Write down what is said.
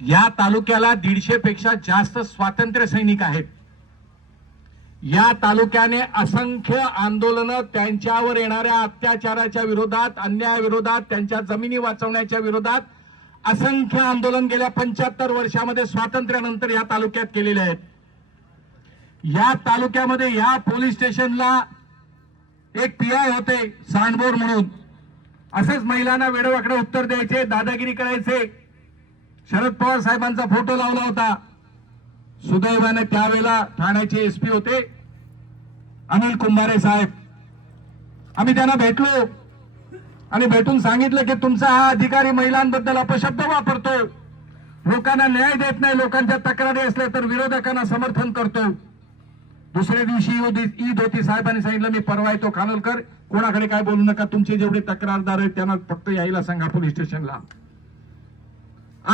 या तालुक्याला 150 पेक्षा जास्त स्वातंत्र्य सैनिक आहेत। या तालुक्याने असंख्य आंदोलनं, त्यांच्यावर येणाऱ्या अत्याचाराच्या विरोधात, अन्यायाविरोधात, त्यांच्या जमिनी वाचवण्याच्या विरोधात असंख्य आंदोलन गेल्या 75 वर्षामध्ये स्वातंत्र्यानंतर या तालुक्यात केलेले आहेत। या तालुक्यामध्ये या पोलीस स्टेशनला एक पीआय होते सांडबोर म्हणून, असेच महिलांना वेडवाकडे उत्तर द्यायचे, दादागिरी करायचे। शरद पवार साहेबांचा फोटो लावला होता। सुदैवाने त्यावेळेला ठाण्याचे एसपी होते अनिल कुंभारे साहेब। आम्ही त्यांना भेटलो आणि भेटून सांगितलं की तुमचा हा अधिकारी महिलांबद्दल अपशब्द वापरतो, लोकांना न्याय देत नाही, लोकांच्या तक्रारी असल्या तर विरोधकांना समर्थन करतो। दुसऱ्या दिवशी ईद होती, साहेबांनी सांगितलं मी परवा येतो खानोलकर, कोणाकडे काय बोलू नका, तुमचे जेवढे तक्रारदार आहेत त्यांना फक्त यायला सांगा पोलीस स्टेशनला।